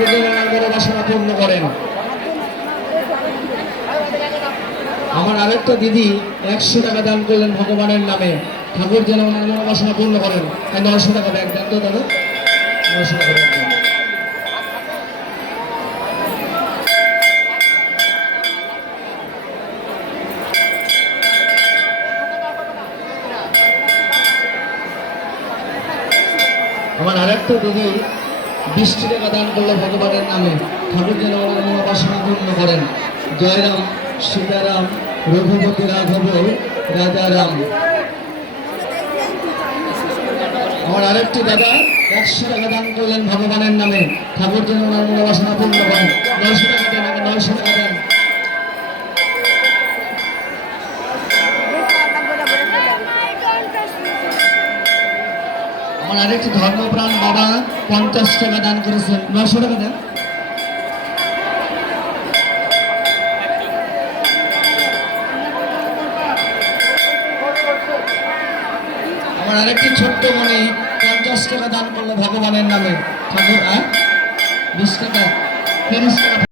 ঠাকুর যেন ওনার বাসনা পূর্ণ করেন। আমার আরেকটা দিদি 100 টাকা দান করলেন ভগবানের নামে, ঠাকুর যেন ওনার মনোবাসনা পূর্ণ করেন। 900 টাকা ব্যাগ দেন তো দাদা, 900 টাকা ব্যাগ দেন। আমার আরেকটা দিদি 20 টাকা দান করলো ভগবানের নামে, ঠাকুর যেন ওনার মনোবাসনা পূর্ণ করেন। জয়রাম সীতারাম রঘুপতি রাঘব রাজারাম। আমার আরেকটি দাদা 100 টাকা দান করলেন ভগবানের নামে, ঠাকুর যেন ওনার মনোবাসনা পূর্ণ করেন। 900 টাকা দেন, 900 টাকা দেন। আমার আরেকটি ধর্মপ্রাণ বাবা 50 টাকা দান করেছেন, 900 টাকা দেন। আমার আরেকটি ছোট্ট মনে 50 টাকা দান করলো ভগবানের নামে, ঠাকুর 20 টাকা 30 টাকা।